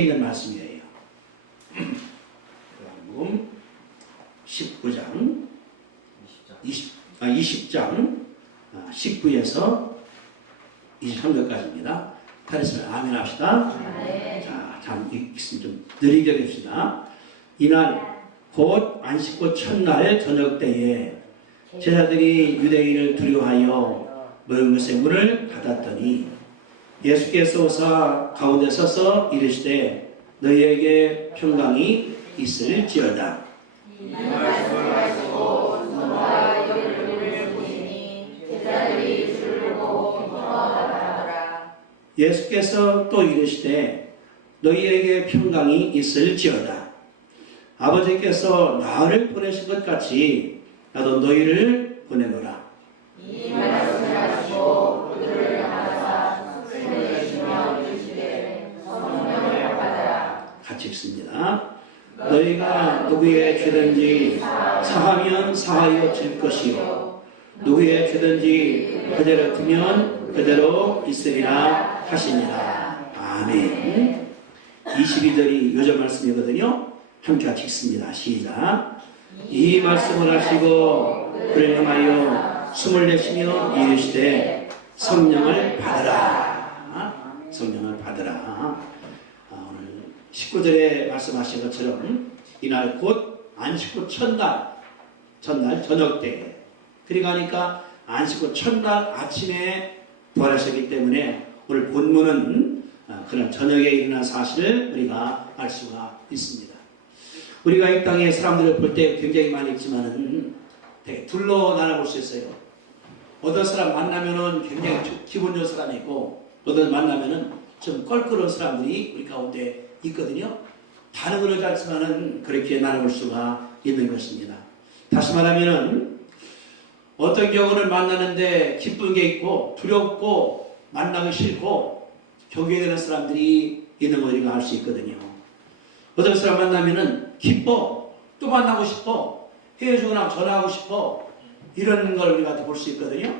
있는 말씀이에요. 그다음 19장 20장 19에서 23절까지입니다. 다르시면 아멘 합시다. 네. 자, 참 좀 느리게 읽읍시다. 이날 곧 안식구 첫날 저녁 때에 제자들이 유대인을 두려워하여 모인 것의 문을 닫았더니 예수께서 오사 가운데 서서 이르시되 너희에게 평강이 있을지어다. 이 말씀을 하시고 손과 열을 보시니 제자들이 주를 보고 경건하더라. 예수께서 또 이르시되 너희에게 평강이 있을지어다. 아버지께서 나를 보내신 것 같이 나도 너희를 보내노라. 이 말씀을 하시고 그들을 향하사 숨을 내쉬며 이르시되 성령을 받아라. 같이 읽습니다. 너희가 누구의 죄든지 사하면 사하여 질 것이요 누구의 죄든지 그대로 두면 그대로 있으리라 하시니라. 아멘. 22절이 요즘 말씀이거든요. 함께 같이 읽습니다. 시작. 이 말씀을 하시고 그를 향하여 숨을 내쉬며 이르시되 성령을 받으라. 성령을 받으라. 오늘 19절에 말씀하신 것처럼 이날 곧 안식구 첫날 저녁 때 그러니까 안식구 첫날 아침에 부활하셨기 때문에 오늘 본문은 그날 저녁에 일어난 사실을 우리가 알 수가 있습니다. 우리가 이 땅에 사람들을 볼 때 굉장히 많이 있지만은 되게 둘로 나눠볼 수 있어요. 어떤 사람 만나면은 굉장히 기분 좋은 사람이 있고 어떤 만나면은 좀 껄끄러운 사람들이 우리 가운데 있거든요. 다른 건 그렇지 않지만은 그렇게 나눠볼 수가 있는 것입니다. 다시 말하면은 어떤 경우는 만나는데 기쁜 게 있고 두렵고 만나기 싫고 경계되는 사람들이 있는 걸 우리가 알 수 있거든요. 어떤 사람 만나면은 기뻐, 또 만나고 싶어, 헤어지거나 전화하고 싶어 이런 걸 우리가 볼 수 있거든요.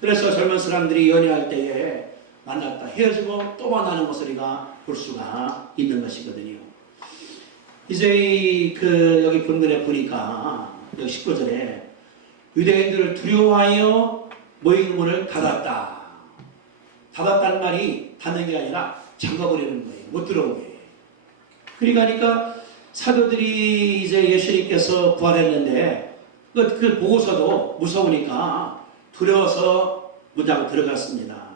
그래서 젊은 사람들이 연애할 때에 만났다 헤어지고 또 만나는 것을 우리가 볼 수가 있는 것이거든요. 이제 여기 본문에 보니까 여기 19절에 유대인들을 두려워하여 모인 문을 닫았다. 닫았다는 말이 닫는 게 아니라 잠가버리는 거예요. 못 들어오게. 그러니까 사도들이 이제 예수님께서 부활했는데 그 보고서도 무서우니까 두려워서 문장 들어갔습니다.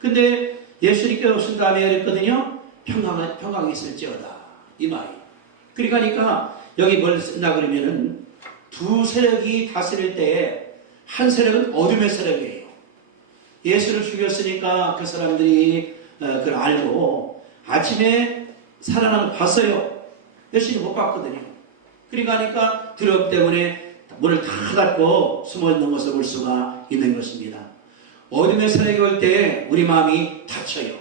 근데 예수님께서 오신 다음에 그랬거든요. 평강이 있을지어다. 이 말이. 그러니까 여기 뭘 쓴다 그러면은 두 세력이 다스릴 때에 한 세력은 어둠의 세력이에요. 예수를 죽였으니까 그 사람들이 그걸 알고 아침에 살아나는 걸 봤어요. 예수님 못 봤거든요. 그러니까 두려움 때문에 문을 다 닫고 숨어있는 것을 볼 수가 있는 것입니다. 어둠의 세력이 올 때 우리 마음이 닫혀요.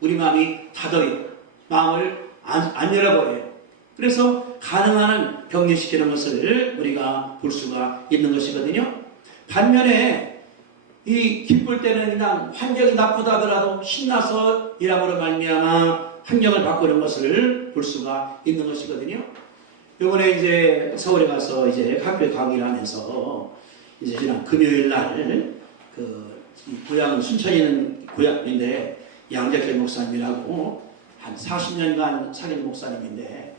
우리 마음이 닫아요. 마음을 안 열어버려요. 그래서 가능한 한 격리시키는 것을 우리가 볼 수가 있는 것이거든요. 반면에 이 기쁠 때는 그냥 환경이 나쁘다 하더라도 신나서 일함으로 말미암아 환경을 바꾸는 것을 볼 수가 있는 것이거든요. 이번에 이제 서울에 가서 이제 학교에 강의를 하면서 이제 지난 금요일 날 고향은 순천에 있는 고향인데 양재길 목사님이라고 한 40년간 사귄 목사님인데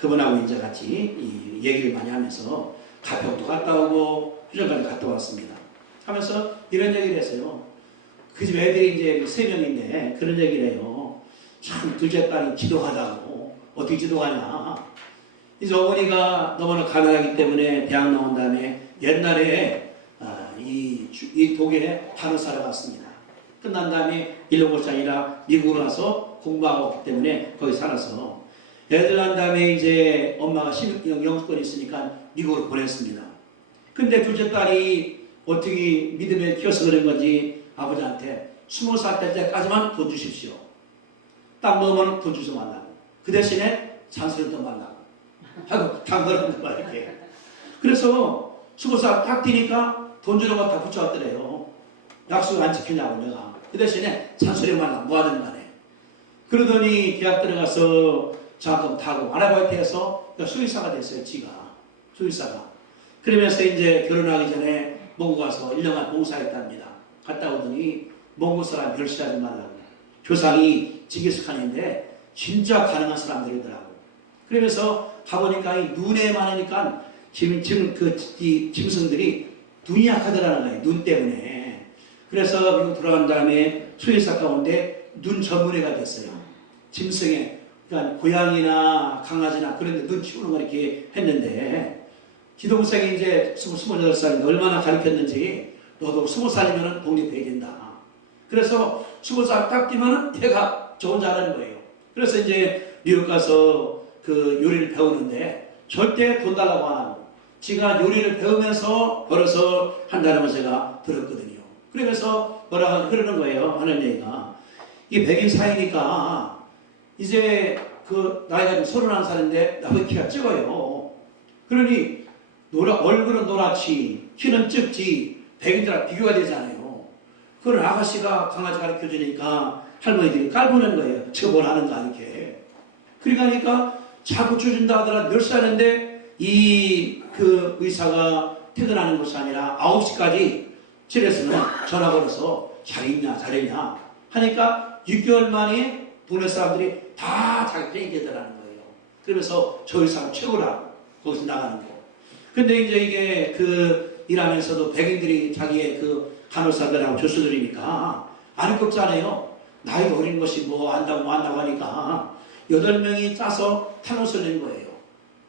그분하고 이제 같이 얘기를 많이 하면서 가평도 갔다 오고 휴전까지 갔다 왔습니다. 하면서 이런 얘기를 했어요. 그 집 애들이 이제 3명인데 그런 얘기를 해요. 참 둘째 딸이 지도하다고 어떻게 지도하냐. 이제 어머니가 너무나 가난하기 때문에 대학 나온 다음에 옛날에 이 독일에 단을 사러 갔습니다. 끝난 다음에 일로 올 게 아니라 미국으로 가서 공부하고 있기 때문에 거기 살아서 애들 난 다음에 이제 엄마가 영주권이 있으니까 미국으로 보냈습니다. 근데 둘째 딸이 어떻게 믿음에 키워서 그런 건지 아버지한테 20살 때까지만 돈 주십시오. 딱 넣으면 돈 주서 만나고 그 대신에 잔소리도 만나고 하고 당근을 막 이렇게. 그래서 20살 딱 뛰니까 돈 주는 거 다 붙여왔더래요. 약속 안 지키냐고 내가. 그 대신에 잔소리만 하고 뭐 하는 말에. 그러더니 대학 들어가서 자금 타고 아르바이트해서 수의사가 됐어요. 지가 수의사가. 그러면서 이제 결혼하기 전에 몽고 가서 1년간 봉사했답니다. 갔다 오더니 몽고 사람 별시하지 말라고. 조상이 지기숙한인데 진짜 가능한 사람들이더라고. 그러면서 가보니까 이 눈에 많으니까 지금 이 짐승들이 눈이 약하더라는 거예요. 눈 때문에. 그래서 미국 돌아간 다음에 수의사 가운데 눈 전문의가 됐어요. 짐승에 그러니까 고양이나 강아지나 그런 데 눈 치우는 거 이렇게 했는데 기동생이 이제 28살인데 얼마나 가르쳤는지 너도 20살이면 독립해야 된다. 그래서 20살 딱 뛰면은 얘가 저 혼자 하는 거예요. 그래서 이제 뉴욕 가서 그 요리를 배우는데 절대 돈 달라고 안 하고 지가 요리를 배우면서 벌어서 한다는 걸 제가 들었거든요. 그러면서 뭐라 그러는 거예요. 하는 얘기가 이 백인 사이니까 이제 그 나이가 좀 31살인데 나보다 키가 적어요. 그러니 얼굴은 노랗지 키는 적지 백인들하고 비교가 되잖아요. 그걸 아가씨가 강아지 가르쳐주니까 할머니들이 깔보는 거예요. 저 뭘 하는가 이렇게. 그러니까 자꾸 줄인다 하더라 몇 살인데 이 그 의사가 퇴근하는 것이 아니라 9시까지 집에서는 전화 걸어서 잘했냐 하니까 6개월 만에 동네 사람들이 다 자기 얘기하더라는 거예요. 그러면서 저 의사가 최고라고 거기서 나가는 거. 근데 이제 이게 그 일하면서도 백인들이 자기의 그 간호사들하고 교수들이니까 안 겁잖아요. 나이도 어린 것이 뭐 안다고 하니까 8명이 짜서 탄원서를 낸 거예요.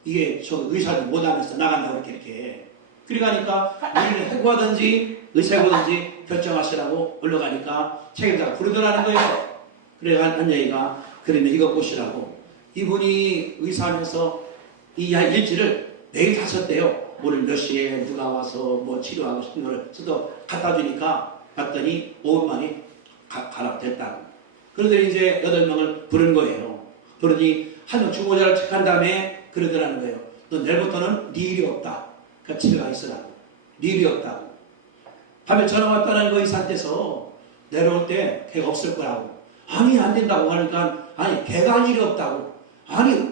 이게 저 의사들 못하면서 나간다고 이렇게. 그러니까 우리는 해고하든지 의사해고든지 결정하시라고 올라가니까 책임자가 부르더라는 거예요. 그래 한 얘기가 그러면 이거 보시라고. 이분이 의사하면서 이 일지를 매일 다 썼대요. 오늘 몇 시에 누가 와서 뭐 치료하고 싶은 거를 써서 갖다 주니까 봤더니 5분 만에 가라고 됐다고. 그러더니 이제 8명을 부른 거예요. 그러니 한 명 주모자를 체크한 다음에 그러더라는 거예요. 너 내일부터는 네 일이 없다. 그러니까 집에 가 있으라고. 네 일이 없다고. 밤에 전화 왔다는 거 의사한테서 내려올 때 걔가 없을 거라고. 아니 안 된다고 하니까 아니 걔가 할 일이 없다고. 아니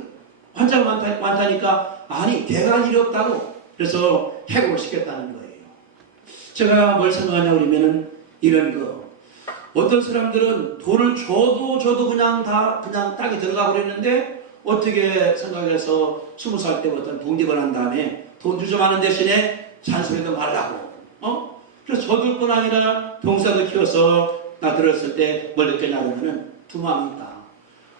환자가 많다니까 아니 걔가 할 일이 없다고. 그래서 해고를 시켰다는 거예요. 제가 뭘 생각하냐 그러면은 이런 거 어떤 사람들은 돈을 줘도 그냥 땅에 들어가고 그랬는데 어떻게 생각해서 20살 때부터 독립을 한 다음에 돈 주좀 하는 대신에 잔소리도 말라고. 그래서 줘줄 뿐 아니라 동사도 키워서 나 들었을 때 뭘 느꼈냐 그러면은 두 마음이 있다.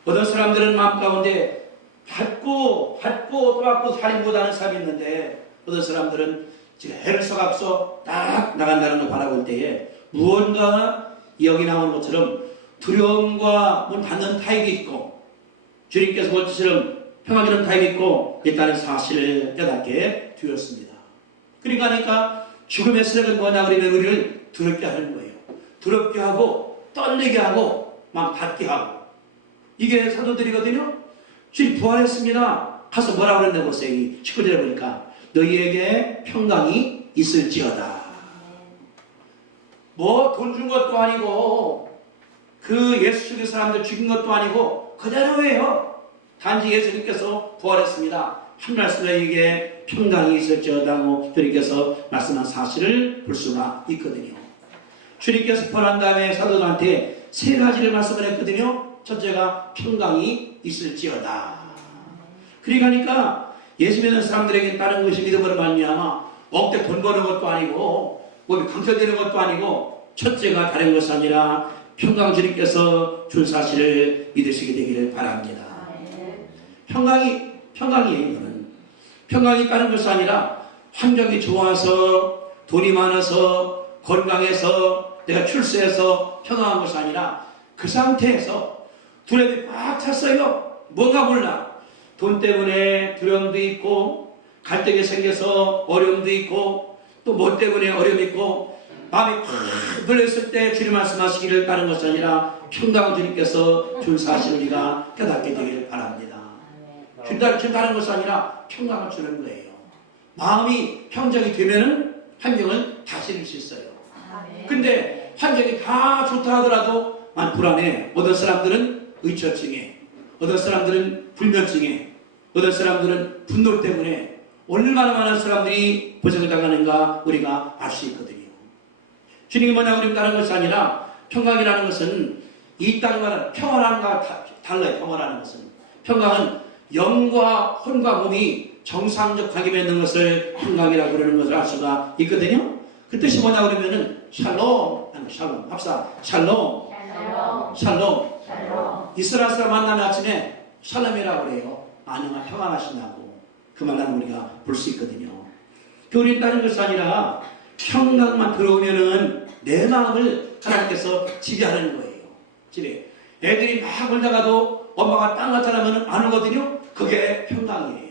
어떤 사람들은 마음 가운데 받고 또 받고 살인 못하는 사람이 있는데 어떤 사람들은 지금 애를 써갖고 딱 나간다는 걸 바라볼 때에 무언가 여기 나오는 것처럼 두려움과 받는 타입이 있고 주님께서 볼 것처럼 평화기는 타입이 있고 있다는 사실을 깨닫게 되었습니다. 그러니까 죽음의 시작은 뭐냐 그러면 우리를 두렵게 하는 거예요. 두렵게 하고 떨리게 하고 막 받게 하고 이게 사도들이거든요. 주님 부활했습니다. 가서 뭐라고 그랬나 보세요. 19절에 보니까 너희에게 평강이 있을지어다. 뭐 돈 준 것도 아니고 그 예수 죽인 사람들 죽인 것도 아니고 그대로예요. 단지 예수님께서 부활했습니다. 한 말씀 너희에게 평강이 있을지어다고 주님께서 말씀한 사실을 볼 수가 있거든요. 주님께서 부활한 다음에 사도들한테 3가지를 말씀을 했거든요. 첫째가 평강이 있을지어다. 그러니까 예수 믿는 사람들에게 다른 것이 믿음으로 말미암아 억대 돈 버는 것도 아니고 몸이 강철되는 것도 아니고 첫째가 다른 것이 아니라 평강 주님께서 준 사실을 믿으시게 되기를 바랍니다. 평강이에요. 이거는 평강이 다른 것이 아니라 환경이 좋아서 돈이 많아서 건강해서 내가 출세해서 평안한 것이 아니라 그 상태에서 두려움이 꽉 찼어요. 뭐가 몰라. 돈 때문에 두려움도 있고 갈등이 생겨서 어려움도 있고 또 뭐 때문에 어려움이 있고 마음이 꽉 눌렸을 때 주님 말씀하시기를 따른 것이 아니라 평강 주님께서 준 사실을 우리가 깨닫게 되기를 바랍니다. 준다는 것이 아니라 평강을 주는 거예요. 마음이 평정이 되면은 환경을 다스릴 수 있어요. 근데 환경이 다 좋다 하더라도 불안해. 어떤 사람들은 의처증에, 어떤 사람들은 불면증에, 어떤 사람들은 분노 때문에 얼마나 많은 사람들이 고생을 당하는가 우리가 알 수 있거든요. 주님이 뭐냐고 우리 다른 것이 아니라 평강이라는 것은 이 땅과는 평안한 것과 달라요. 평안하는 것은. 평강은 영과 혼과 몸이 정상적 관계 맺는 것을 평강이라고 그러는 것을 알 수가 있거든요. 그 뜻이 뭐냐 그러면은 샬롬, 샬롬, 합사, 샬롬, 샬롬. 이스라엘 사람 만나는 아침에 샬롬이라고 그래요. 안녕하 평안하신다고. 그 말을 우리가 볼 수 있거든요. 우리는 다른 것이 아니라 평강만 들어오면은 내 마음을 하나님께서 지배하는 거예요. 지배. 애들이 막 울다가도 엄마가 딴 것 하면 안 오거든요. 그게 평강이에요.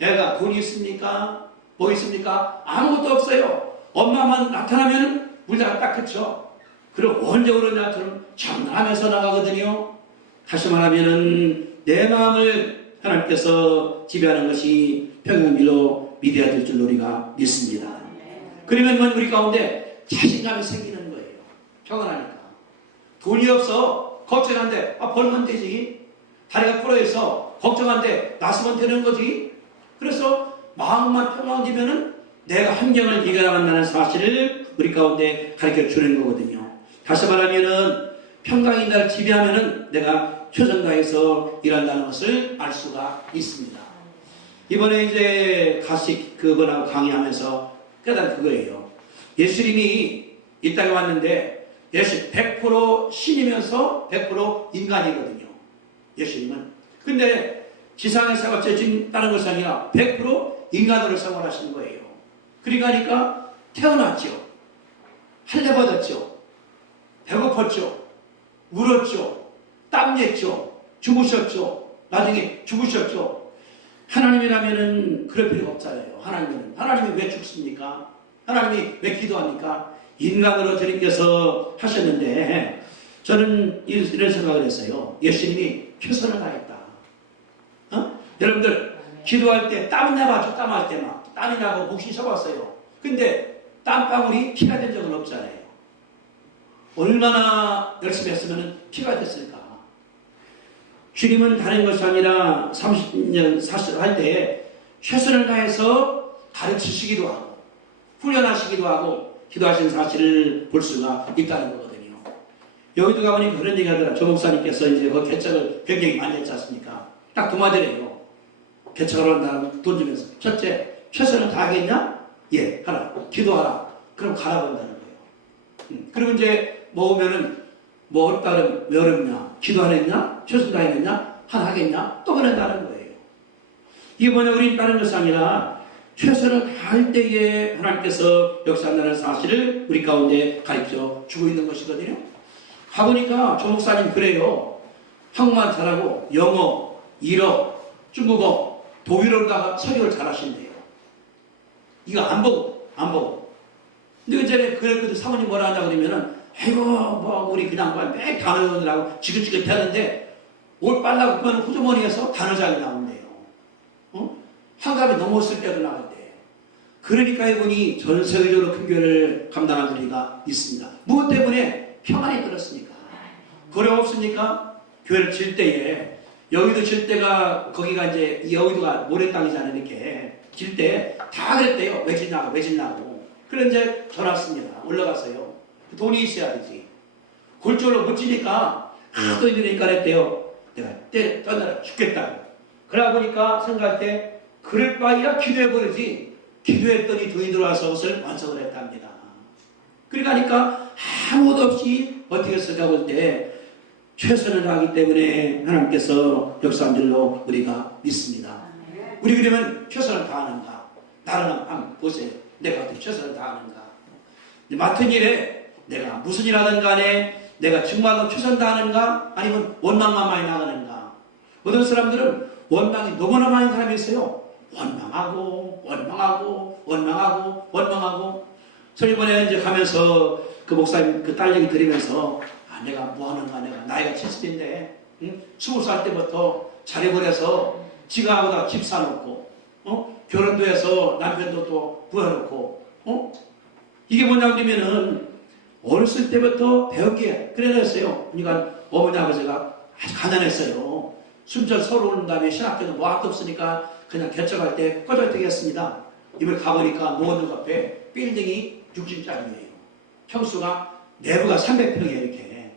애가 돈이 있습니까? 뭐 있습니까? 아무것도 없어요. 엄마만 나타나면 울다가 딱 그쳐. 그리고 언제 울었냐처럼 장난하면서 나가거든요. 다시 말하면은 내 마음을 하나님께서 지배하는 것이 평강일로 믿어야 될 줄로 우리가 믿습니다. 그러면 우리 가운데 자신감이 생기는 거예요. 평안하니까. 돈이 없어. 걱정한데 벌면 되지. 다리가 부러져서 걱정한데 나서면 되는 거지. 그래서 마음만 평안해지면은 내가 환경을 이겨나간다는 사실을 우리 가운데 가르쳐 주는 거거든요. 다시 말하면은 평강이 나를 지배하면은 내가 최선 다해서 일한다는 것을 알 수가 있습니다. 이번에 이제 가식 그분하고 강의하면서 깨달은 그거예요. 예수님이 이 땅에 왔는데 예수 100% 신이면서 100% 인간이거든요. 예수님은. 근데 지상에서 어쨌든 다른 것이 아니라 100% 인간으로 생활하시는 거예요. 그러니까 태어났죠. 할례 받았죠. 배고팠죠. 울었죠. 땀냈죠. 죽으셨죠. 나중에 죽으셨죠. 하나님이라면은 그럴 필요가 없잖아요. 하나님이 왜 죽습니까? 하나님이 왜 기도합니까? 인간으로 주님께서 하셨는데 저는 이런 생각을 했어요. 예수님이 최선을 다했다. 여러분들 기도할 때 땀 내봐죠. 땀할 때 막 땀이 나고 목이 쉬어봤어요. 근데 땀방울이 피가 된 적은 없잖아요. 얼마나 열심히 했으면 피가 됐을까? 주님은 다른 것이 아니라 30년 40년 할 때 최선을 다해서 가르치시기도 하고 훈련하시기도 하고 기도하신 사실을 볼 수가 있다는 거거든요. 여기도 가보니 그런 얘기 하더라. 조 목사님께서 이제 그 개척을 굉장히 많이 했지 않습니까? 딱 두 마디래요. 개척을 한다면 돈 주면서. 첫째, 최선을 다하겠냐? 예, 하라. 기도하라. 그럼 가라 본다는 거예요. 그리고 이제 모으면은 뭐 어렵다 그러면 왜 어렵냐? 기도하겠냐? 최선 다했느냐? 하나 하겠냐? 또 그런다는 거예요. 이게 뭐냐? 우리 다른 것이 아니라 최선을 다할 때에 하나님께서 역사한다는 사실을 우리 가운데 가르쳐 주고 있는 것이거든요. 가보니까 조 목사님 그래요. 한국말 잘하고 영어, 일어, 중국어, 독일어로다가 설교를 잘하신대요. 이거 안 보고. 근데 그전에 그랬거든. 사모님 뭐라 하냐 그러면은 아이고 뭐 우리 그냥 매 단어들하고 지긋지긋 하는데 올 빨라고 그러면 호주머니에서 단어장이 나온대요. 한갑이 넘었을 때도 나온대. 그러니까 이분이 전 세계적으로 큰 교회를 감당한 우리가 있습니다. 무엇 때문에? 평안이 들었으니까. 거래 없습니까? 교회를 질 때에 여의도 질 때가 거기가 이제 여의도가 모래땅이지 않으니까 질 때 다 그랬대요. 왜 짓냐고. 그래 이제 전화 왔습니다. 올라가서요. 돈이 있어야 되지. 골조로 못 지니까 하도 이러니까 그랬대요. 내가 때 떠나라 죽겠다. 그러다 보니까 생각할 때 그럴 바에야 기도해버리지. 기도했더니 돈이 들어와서 그것을 완성을 했답니다. 그러니까 아무도 없이 어떻게 쓰자 볼 때 최선을 다하기 때문에 하나님께서 역사한 줄로 우리가 믿습니다. 우리 그러면 최선을 다하는가? 다른 한번 보세요. 내가 어떻게 최선을 다하는가? 맡은 일에 내가 무슨 일 하든 간에 내가 정말로 최선 다하는가? 아니면 원망만 많이 나가는가? 어떤 사람들은 원망이 너무나 많은 사람이 있어요. 원망하고. 저 이번에 이제 가면서 그 목사님 그 딸 얘기 들으면서 내가 뭐 하는가, 내가 나이가 70인데 20살 때부터 잘해버려서 지가하고다 집 사놓고 결혼도 해서 남편도 또 부여놓고 이게 뭐냐 그러면은 어렸을 때부터 배웠기에 그래냈어요. 그러니까 어머니 아버지가 아주 가난했어요. 순천 서울 온 다음에 신학교도 뭐 할거 없으니까 그냥 개척할 때 꺼져 되겠습니다. 이번에 가보니까 노원역 앞에 빌딩이 60짜리예요. 평수가 내부가 300평이에요. 이렇게.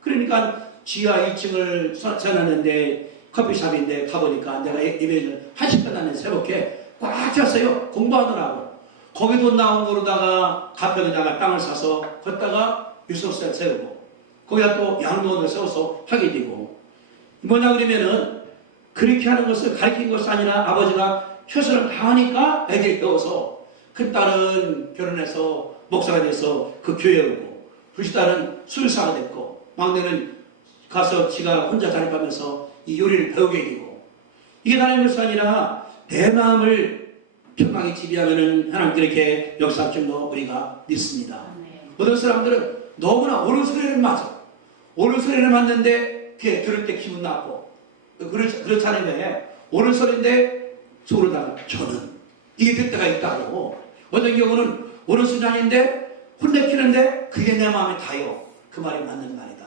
그러니까 지하 2층을 써놨는데 커피숍인데 가보니까 내가 이메일을 1시 끝나는 새벽에 꽉 찼어요. 공부하느라고. 거기 돈 나온 거로다가 가평에다가 땅을 사서 걷다가 유소스를 세우고 거기다 또 양로원을 세워서 하게 되고 뭐냐 그러면은 그렇게 하는 것을 가르친 것이 아니라 아버지가 최선을 다하니까 애들이 배워서 큰 딸은 결혼해서 목사가 돼서 그 교회에 오고 둘째 딸은 수의사가 됐고 막내는 가서 지가 혼자 자립하면서 이 요리를 배우게 되고 이게 다른 것이 아니라 내 마음을 평강히 지배하면은 하나님께 이렇게 역사할 줄로 우리가 믿습니다. 어떤 사람들은 너무나 옳은 소리를 맞아. 옳은 소리를 맞는데 그게 들을 때 기분 나쁘고 그렇지 않은데 옳은 소리인데 속으로 다 저는 이게 될 때가 있다고. 어떤 경우는 옳은 소리 아닌데 혼내키는데 그게 내 마음에 닿아요. 그 말이 맞는 말이다.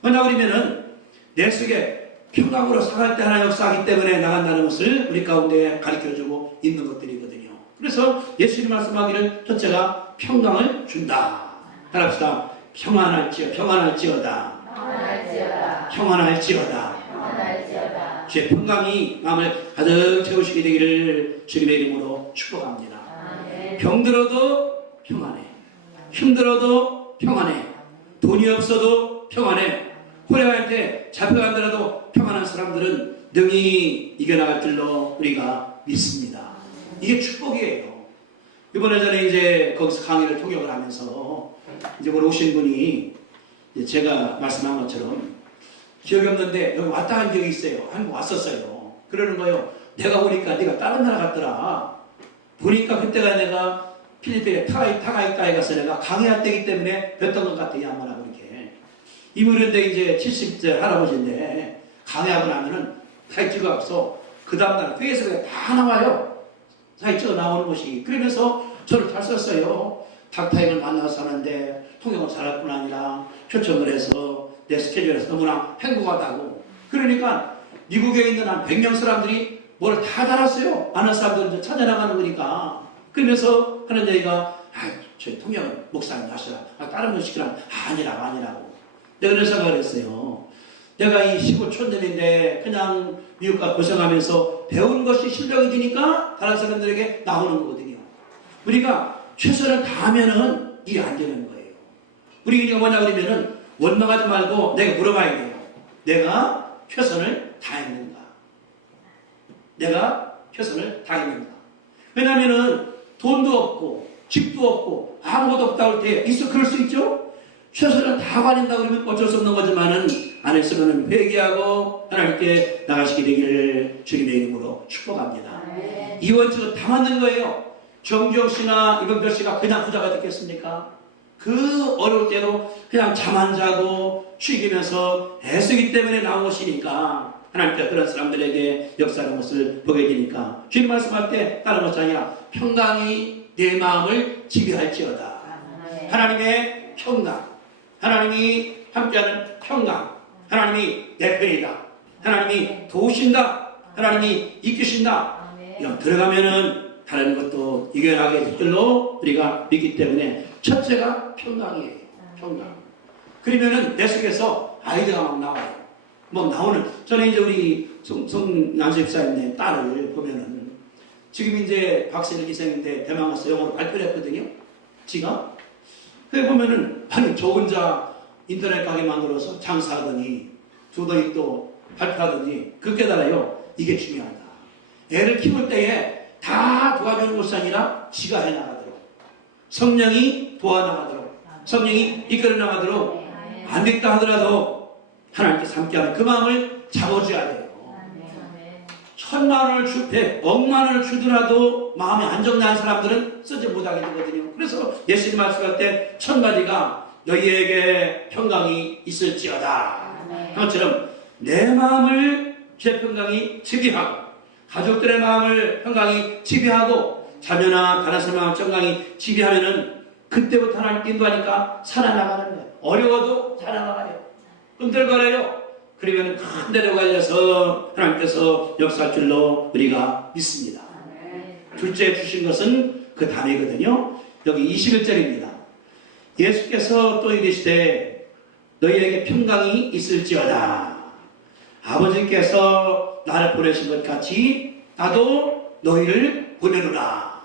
뭐냐 그러면은 내 속에 평강으로 살아갈 때 하나 역사하기 때문에 나간다는 것을 우리 가운데 가르쳐주고 있는 것들이거든요. 그래서 예수님 말씀하기를 첫째가 평강을 준다. 따라합시다. 평안할지어다. 주의 평강이 마음을 가득 채우시게 되기를 주님의 이름으로 축복합니다. 병들어도 평안해. 힘들어도 평안해. 돈이 없어도 평안해. 호래할 때 잡혀간다라도 평안한 사람들은 능히 이겨나갈 줄로 우리가 믿습니다. 이게 축복이에요. 이번에 전에 이제 거기서 강의를 통역을 하면서 이제 오늘 오신 분이 제가 말씀한 것처럼 기억이 없는데 여기 왔다 간 적이 있어요. 한국 왔었어요. 그러는 거예요. 내가 오니까 네가 다른 나라 갔더라. 보니까 그때가 내가 필리핀에 타가이타에 가서 내가 강의할 때이기 때문에 뵀던 것 같아. 이 양반하고 이렇게. 이분인데 이제 70세 할아버지인데 강의하고 나면은 사진 찍어서 그 다음날 회에서 다 나와요. 사진 찍어 나오는 것이. 그러면서 저를 잘 썼어요. 닥타임을 만나서 하는데 통역을 잘할 뿐 아니라 초청을 해서 내 스케줄에서 너무나 행복하다고. 그러니까 미국에 있는 한 100명 사람들이 뭘 다 달았어요. 아는 사람들은 찾아나가는 거니까. 그러면서 하는 얘기가 저희 통역은 목사님 하시라. 다른 분 시키라. 아니라고. 내가 그런 생각을 했어요. 내가 이 시골 촌놈인데 그냥 미국 가 고생하면서 배운 것이 실력이 되니까 다른 사람들에게 나오는 거거든요. 우리가 최선을 다하면은 일이 안 되는 거예요. 우리가 뭐냐 그러면은 원망하지 말고 내가 물어봐야 돼요. 내가 최선을 다했는가? 내가 최선을 다했는가? 왜냐면은 돈도 없고 집도 없고 아무것도 없다 할 때 그럴 수 있죠? 최선을 다하는다 그러면 어쩔 수 없는 거지만은 안 했으면 회개하고 하나님께 나가시게 되기를 주님의 이름으로 축복합니다. 이 원칙은 다 맞는 거예요. 정주영 씨나 이병철 씨가 그냥 부자가 됐겠습니까? 그 어려울 때도 그냥 잠 안 자고 쉬기면서 애쓰기 때문에 나온 것이니까 하나님께서 그런 사람들에게 역사하는 것을 보게 되니까 주님 말씀할 때 다른 것이 아니라 평강이 내 마음을 지배할지어다. 하나님의 평강, 하나님이 함께하는 평강, 하나님이 내 편이다, 하나님이 도우신다, 하나님이 이끄신다. 이런 들어가면은 다른 것도 이겨나게 될 줄로 우리가 믿기 때문에 첫째가 평강이에요. 평강. 그러면은 내 속에서 아이디어가 막 나와요. 뭐 나오는, 저는 이제 우리 송남수 집사님의 딸을 보면은 지금 이제 박사님 기생인데 대만 가서 영어로 발표를 했거든요. 지가. 그래 보면은 아니 저 혼자 인터넷 가게 만들어서 장사하더니 두더니 또 발표하더니 그 깨달아요. 이게 중요하다. 애를 키울 때에 다 도와주는 것이 아니라 지가 해나가도록, 성령이 도와나가도록, 성령이 이끌어 나가도록, 안 됐다 하더라도 하나님께서 함께하는 그 마음을 잡아줘야 돼요. 1,000만 원을 100억만 원을 주더라도 마음이 안정난 사람들은 쓰지 못하게 되거든요. 그래서 예수님 말씀할 때 1,000가지가 너희에게 평강이 있을지어다 한 것처럼 내 마음을 제 평강이 지배하고, 가족들의 마음을 평강이 지배하고, 자녀나 다른 사람의 마음을 평강이 지배하면은 그때부터 하나님 인도하니까 살아나가는 거예요. 어려워도 살아나가요. 흔들거려요. 그러면 큰 데로 갈려서 하나님께서 역사할 줄로 우리가 믿습니다. 둘째 주신 것은 그 다음이거든요. 여기 21절입니다. 예수께서 또 이르시되 너희에게 평강이 있을지어다. 아버지께서 나를 보내신 것 같이 나도 너희를 보내노라.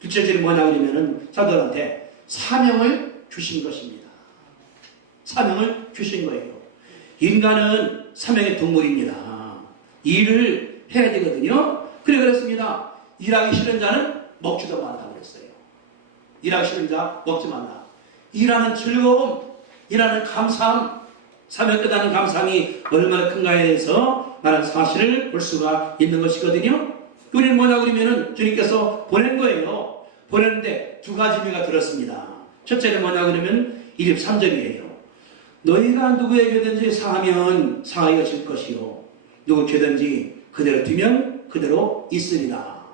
둘째 절이 뭐냐 그러면은 사도한테 사명을 주신 것입니다. 사명을 주신 거예요. 인간은 사명의 동물입니다. 일을 해야 되거든요. 그래 그랬습니다. 일하기 싫은 자는 먹지도 말라 그랬어요. 일하기 싫은 자 먹지 말라. 일하는 즐거움, 일하는 감사함, 사명 끝나는 감사함이 얼마나 큰가에 대해서 나는 사실을 볼 수가 있는 것이거든요. 우리는 뭐냐 그러면은 주님께서 보낸 거예요. 보냈는데 두 가지 의미가 들었습니다. 첫째는 뭐냐 그러면 23절이에요. 너희가 누구에게든지 사하면 사하여 질 것이요 누구 죄든지 그대로 두면 그대로 있으리라.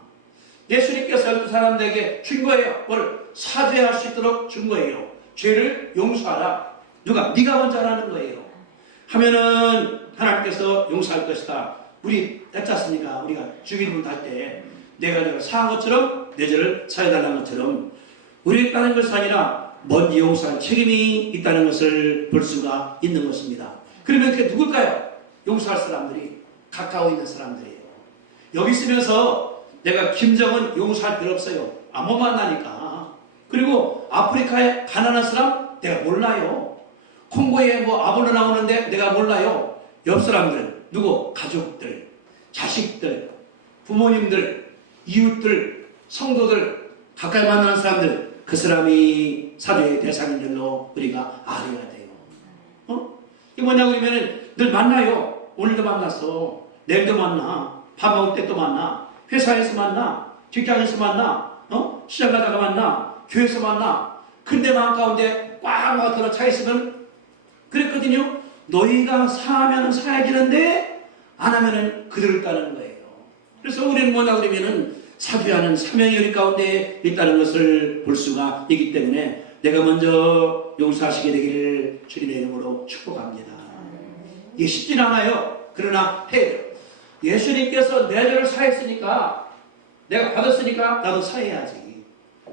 예수님께서 그 사람들에게 준 거예요. 뭐를? 사죄할 수 있도록 준 거예요. 죄를 용서하라. 누가? 네가 먼저 하라는 거예요. 하면은 하나님께서 용서할 것이다. 우리 했지 않습니까? 우리가 주기도문 할 때 내가 사한 것처럼 내 죄를 사해달라는 것처럼 우리에 따른 것이 아니라 먼저 용서할 책임이 있다는 것을 볼 수가 있는 것입니다. 그러면 그게 누굴까요? 용서할 사람들이 가까워 있는 사람들이에요. 여기 있으면서 내가 김정은 용서할 필요 없어요. 못 만나니까. 그리고 아프리카에 가난한 사람 내가 몰라요. 콩고에 뭐 아볼로 나오는데 내가 몰라요. 옆 사람들, 누구? 가족들, 자식들, 부모님들, 이웃들, 성도들, 가까이 만나는 사람들, 그 사람이 사죄의 대상인 줄로 우리가 알아야 돼요. 이게 뭐냐고 그러면 늘 만나요. 오늘도 만났어. 내일도 만나. 밥 먹을 때 또 만나. 회사에서 만나. 직장에서 만나. 시장 가다가 만나. 교회에서 만나. 근데 마음 가운데 꽉 막혀 차 있으면 그랬거든요. 너희가 사하면 사해지는데 안 하면은 그들을 따르는 거예요. 그래서 우리는 뭐냐 그러면은 사죄하는 사명이 우리 가운데 있다는 것을 볼 수가 있기 때문에 내가 먼저 용서하시게 되기를 주님의 이름으로 축복합니다. 이게 쉽진 않아요. 그러나 해야 돼요. 예수님께서 내 죄를 사했으니까 내가 받았으니까 나도 사해야지.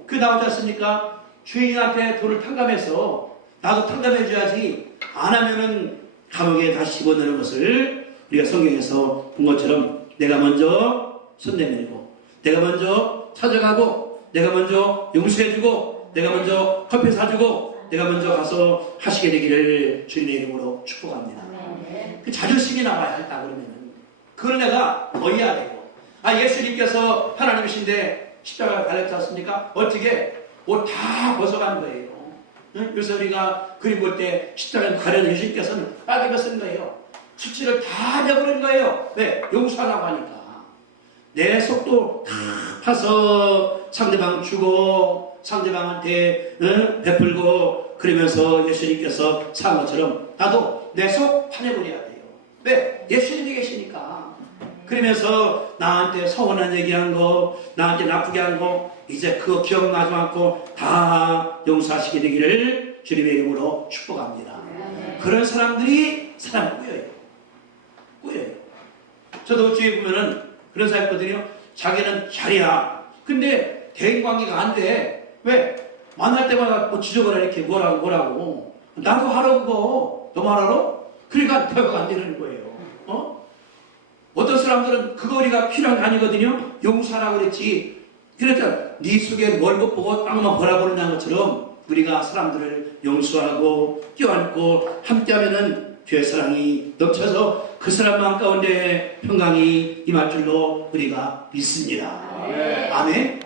그 나오지 않습니까? 주인한테 돈을 탕감해서 나도 탕감해줘야지. 안 하면은 감옥에 다시 집어넣는 것을 우리가 성경에서 본 것처럼 내가 먼저 손 내밀고 내가 먼저 찾아가고 내가 먼저 용서해주고 내가 먼저 커피 사주고 내가 먼저 가서 하시게 되기를 주님의 이름으로 축복합니다. 그 자존심이 나와야 할까 그러면은 그걸 내가 어이야 되고 예수님께서 하나님이신데 십자가를 갈렸지 않습니까? 어떻게 옷 다 벗어간 거예요. 그래서 우리가 그림 볼 때 십자가를 가려는 예수님께서는 빨개 벗은 거예요. 수치를 다 내버린 거예요. 왜? 용서하려고 하니까. 내 속도 다 파서 상대방 주고 상대방한테 베풀고 그러면서 예수님께서 사한 것처럼 나도 내 속 파내버려야 돼요. 왜? 예수님이 계시니까. 그러면서 나한테 서운한 얘기한 거 나한테 나쁘게 한 거 이제 그거 기억나지 않고 다 용서하시게 되기를 주님의 이름으로 축복합니다. 그런 사람들이 사람 꾸여요. 저도 주위에 보면은 그런 사람 있거든요. 자기는 잘이야. 근데 대인관계가 안 돼. 왜? 만날 때마다 뭐 지적을 해. 이렇게 뭐라고. 나도 하라고 그거. 너 말하러? 그러니까 대화가 안 되는 거예요. 어떤 사람들은 그거 우리가 필요한 게 아니거든요. 용서하라고 그랬지. 그러니까 네 속에 뭘 못 보고 땅만 바라보는 것처럼 우리가 사람들을 용서하고 껴안고 함께하면은 주의 사랑이 넘쳐서 그 사람 마음 가운데 평강이 임할 줄로 우리가 믿습니다. 아멘.